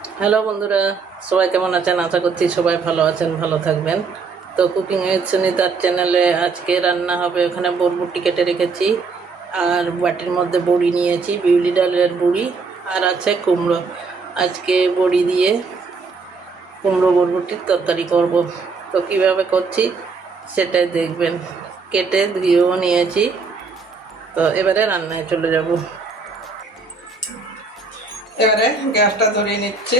Hello বন্ধুরা, সবাই কেমন আছেন? আশা করছি সবাই ভালো আছেন, ভালো থাকবেন। তো কুকিং উইথ সুনিতার চ্যানেলে আজকে রান্না হবে। ওখানে বরবটি কেটে রেখেছি, আর বাটির মধ্যে বড়ি নিয়েছি, বিউলি ডালের বড়ি, আর আছে কুমড়ো। আজকে বড়ি দিয়ে কুমড়ো বরবটির তরকারি করব। তো কীভাবে করছি সেটাই দেখবেন। কেটে ধুয়েও নিয়েছি। তো এবারে রান্নায় চলে যাব। এবারে গ্যাসটা ধরিয়ে নিচ্ছি,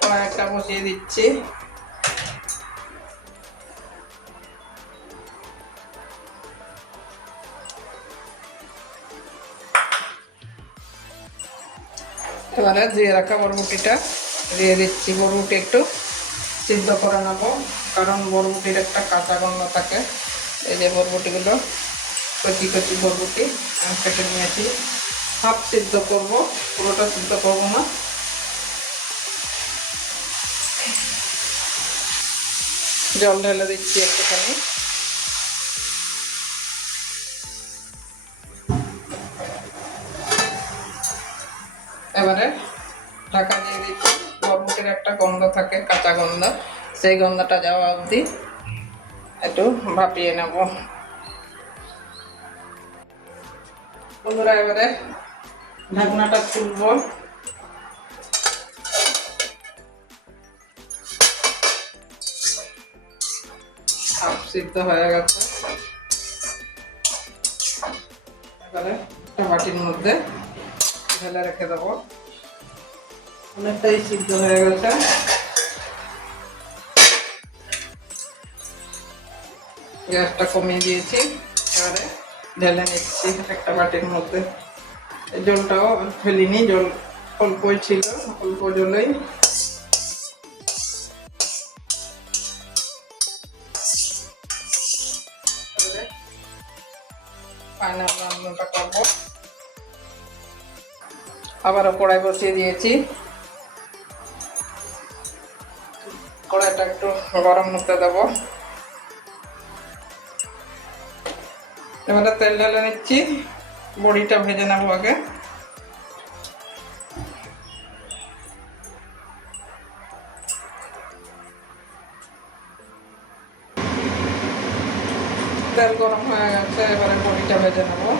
কড়াইটা বসিয়ে দিচ্ছি। এবারে ধুয়ে রাখা বরবটিটা দিয়ে দিচ্ছি। বরবটি একটু সিদ্ধ করে নেব, কারণ বরবটির একটা কাঁচা গন্ধ থাকে। এই যে বরবটিগুলো কচি কচি বরবটি আমি কেটে নিয়েছি। হাফ সিদ্ধ করব, পুরোটা সিদ্ধ করব না। জল ঢেলে দিচ্ছি একটুখানি। এবারে ঢাকা দিয়ে দিচ্ছি। বরবটির একটা গন্ধ থাকে, কাঁচা গন্ধ, সেই গন্ধটা যাওয়া অবধি একটু ভাপিয়ে নেব। বন্ধুরা, এবারে ঢাকনাটা খুলব। হাফ সিদ্ধ হয়ে গেছে। এবারে একটা বাটির মধ্যে ঢেলে রেখে দেবো। অনেকটাই সিদ্ধ হয়ে গেছে। গ্যাসটা কমিয়ে দিয়েছি। এবারে ঢেলে নিচ্ছি একটা বাটির মধ্যে। জলটাও ফেলিনি, জল অল্পই ছিল, অল্প জলেই। ফাইনাল রান্নাটা করবো। আবারও কড়াই বসিয়ে দিয়েছি। কড়াইটা একটু গরম হতে দেবো। এবারে তেল ঢেলে নিচ্ছি। বড়িটা ভেজে নেবো আগে। তেল গরম হয়ে গেছে, এবারে বড়িটা ভেজে নেবো।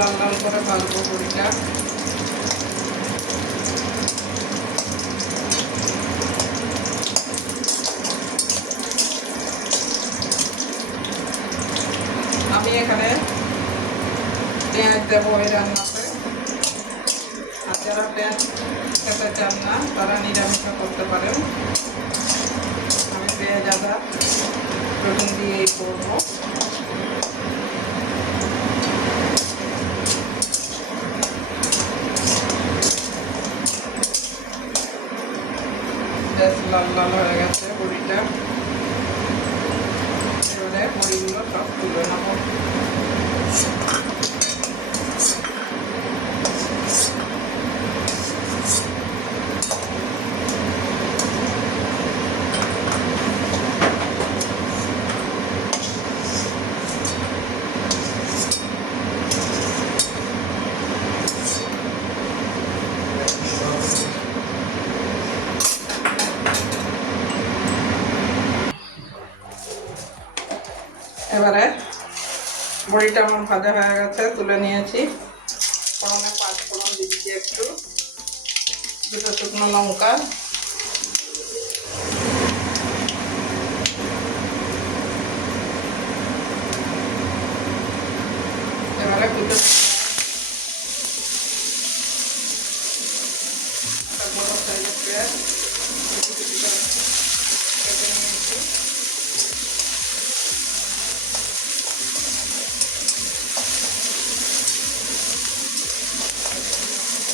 লাল লাল করে ভাজবো বড়িটা। আমি এখানে পেঁয়াজ দেবো এই রান্নাতে। আর যারা পেঁয়াজ খেতে চান না তারা নিরামিষও করতে পারেন। আমি পেঁয়াজ আদা রসুন দিয়েই করবো। বেশ লাল লাল হয়ে গেছে বড়িটা। এবারে বড়িগুলো সব তুলে নেবো। এবারে বড়িটা আমার ভাজা হয়ে গেছে, তুলে নিয়েছি। ফোড়নে 5 ফোড়ন দিচ্ছি, একটু দুটো শুকনো লঙ্কা, এবারে দুটো বড় সাইজের পেঁয়াজ কেটে নিয়েছি।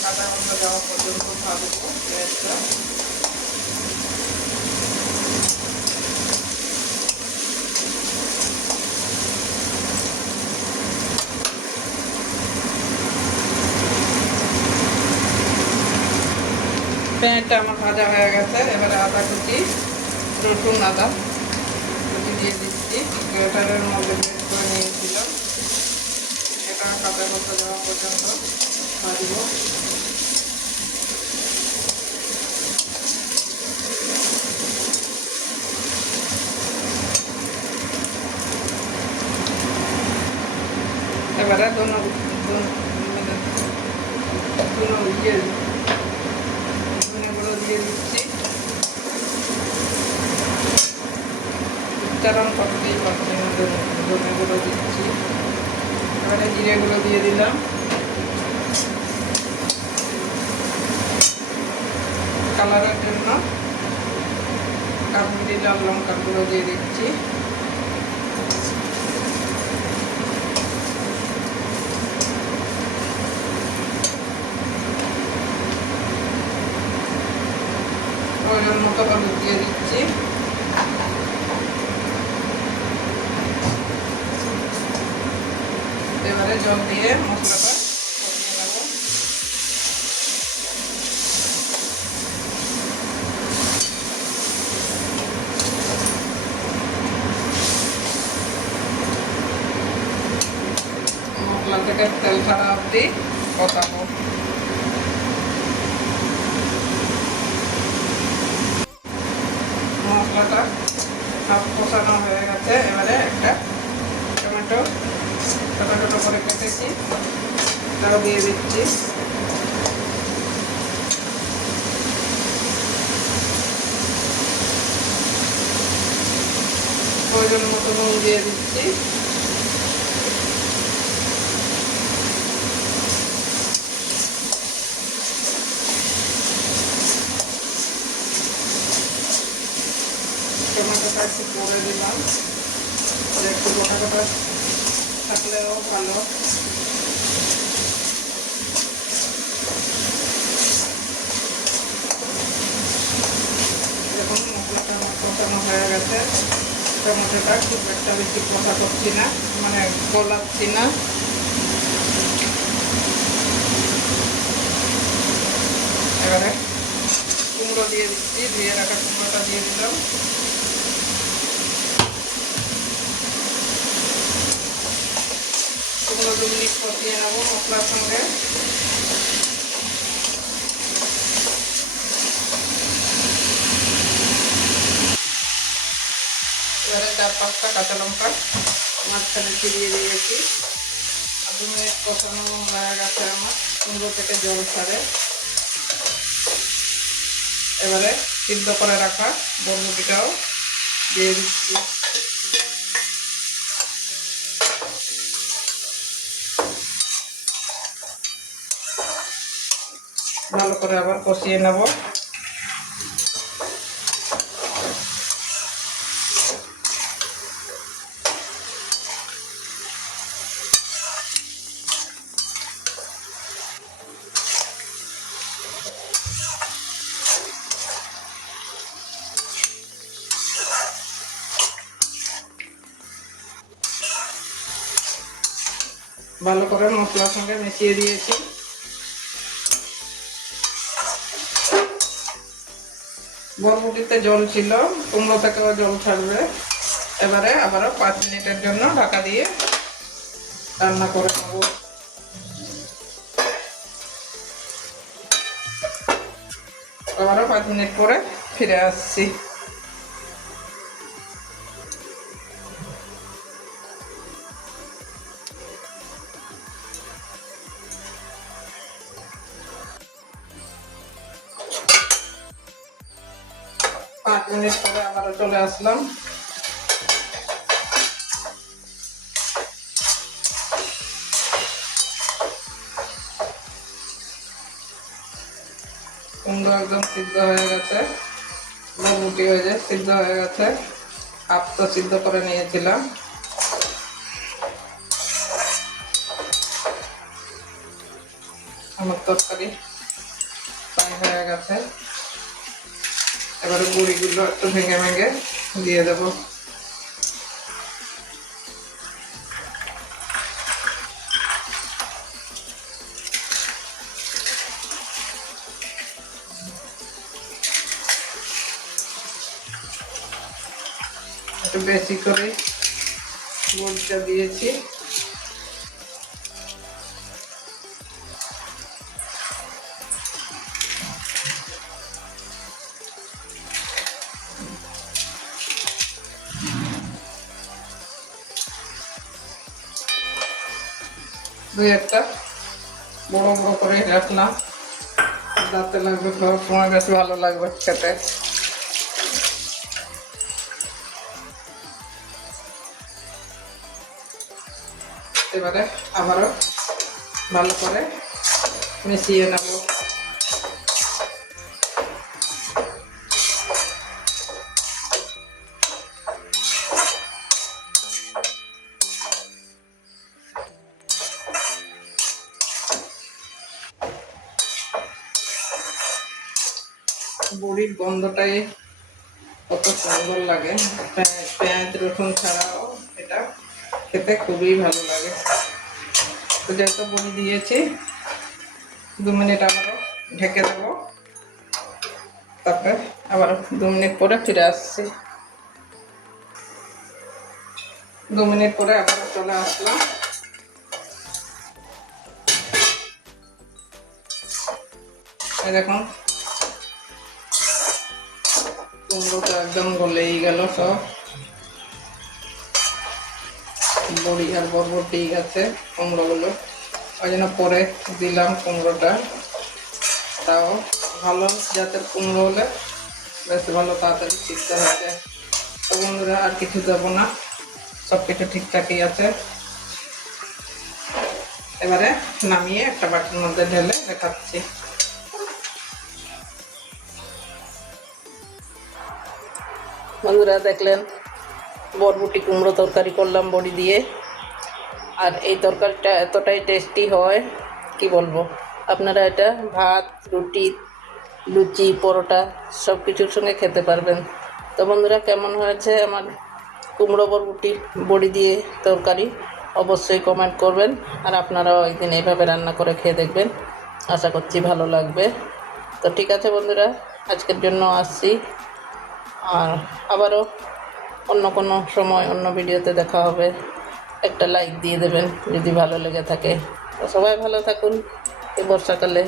আদা গন্ধ যাওয়া পর্যন্ত ভাজবো পেঁয়াজটা। পেঁয়াজটা আমার ভাজা হয়ে গেছে। এবারে আদা কুচি, রসুন আদা কুচি দিয়ে দিচ্ছি। গ্রেটারের মধ্যে পেস্ট করে নিয়েছিলাম, এটা কাঁচা গন্ধ যাওয়া পর্যন্ত ভাজবো। এবারে ধনে গুঁড়ো দিয়ে দিচ্ছি। উচ্চারণ করতেই পারছি না, ধনে গুঁড়ো দিচ্ছি। এবারে জিরে গুঁড়ো দিয়ে দিলাম। কালারের জন্য কাশ্মীরি লাল লঙ্কার গুঁড়ো দিয়ে দিচ্ছি। প্রয়োজন মতো হলুদ দিয়ে দিচ্ছি। এবারে জল দিয়ে মশলাটা কষিয়ে নেব। মশলা থেকে তেল ছাড়া অবধি কষাবো। মশলাটা সব কষানো হয়ে গেছে। এবারে একটা টমেটো ছোটো ছোটো করে কেটেছি, তাও দিয়ে দিচ্ছি। প্রয়োজন মতো নুন দিয়ে দিচ্ছি। টমেটোটা একটু পরে দিলাম, একটু গোটা গোটা থাকলেও ভালো। দেখুন মশলাটা আমার কষানো হয়ে গেছে। টমেটোটা খুব একটা বেশি কষা করছি না, মানে গলাচ্ছি না। এবারে কুমড়ো দিয়ে দিচ্ছি, ধুয়ে রাখা কুমড়োটা দিয়ে দিলাম। কুমড়ো 2 মিনিট কষিয়ে নেবো মশলার সঙ্গে। এবারে 4-5টা কাঁচা লঙ্কা মাঝখানে চিরিয়ে দিয়েছি। আর 2 মিনিট কষানো হয়ে গেছে আমার, কুমড়ো থেকে জল ছাড়ে। এবারে সিদ্ধ করে রাখা বরবটিটাও দিয়ে দিচ্ছি। ভালো করে আবার কষিয়ে নেব। ভালো করে মশলার সঙ্গে মিশিয়ে দিয়েছি। বরবটিতে জল ছিল, কুমড়ো থেকেও জল ছাড়বে। এবারে আবারও 5 মিনিটের জন্য ঢাকা দিয়ে রান্না করে নেব। আবারও 5 মিনিট পরে ফিরে আসছি। পাঁচ মিনিট পরে আবারও চলে আসলাম। কুমড়ো একদম সিদ্ধ হয়ে গেছে, বরবটি হয়ে যায় সিদ্ধ হয়ে গেছে। হাফ তো সিদ্ধ করে নিয়েছিলাম। আমার তরকারি প্রায় হয়ে গেছে। এবারে বড়িগুলো একটু ভেঙে ভেঙে দিয়ে দেবো। একটু বেশি করে বড়িটা দিয়েছি। দুই একটা বড় বড় করে রাখলাম, দাঁতে লাগবে, খাওয়ার সময় বেশ ভালো লাগবে খেতে। এবারে আবারও ভালো করে মিশিয়ে নেব। বড়ির গন্ধটাই কত সুন্দর লাগে, পেঁয়াজ রসুন ছাড়াও এটা খেতে খুবই ভালো লাগে। তো যেহেতু বড়ি দিয়েছি 2 মিনিট আবারও ঢেকে দেবো, তারপরে আবার 2 মিনিট পরে ফিরে আসছি। 2 মিনিট পরে আবার চলে আসলাম। এই দেখুন কুমড়োটা একদম গলেই গেল, সব বড়ি আর বরবটি আছে কুমড়োগুলো, ওই জন্য পরে দিলাম কুমড়োটা। তাও ভালো জাতের কুমড়ো হলে বেশ ভালো তাড়াতাড়ি সিদ্ধ হয়ে যায়। তো বন্ধুরা আর কিছু দেবো না, সব কিছু ঠিকঠাকই আছে। এবারে নামিয়ে একটা বাটির মধ্যে ঢেলে দেখাচ্ছি। বন্ধুরা দেখলেন বরবটি কুমড়ো তরকারি করলাম বড়ি দিয়ে, আর এই তরকারিটা এতটাই টেস্টি হয় কি বলবো। আপনারা এটা ভাত, রুটি, লুচি, পরোটা সব কিছুর সঙ্গে খেতে পারবেন। তো বন্ধুরা কেমন হয়েছে আমার কুমড়ো বরবটি বড়ি দিয়ে তরকারি অবশ্যই কমেন্ট করবেন, আর আপনারাও একদিন এইভাবে রান্না করে খেয়ে দেখবেন, আশা করছি ভালো লাগবে। তো ঠিক আছে বন্ধুরা, আজকের জন্য আসছি, আর আবারও অন্য কোনো সময় অন্য ভিডিওতে দেখা হবে। একটা লাইক দিয়ে দেবেন যদি ভালো লেগে থাকে। তো সবাই ভালো থাকুন এই বর্ষাকালে।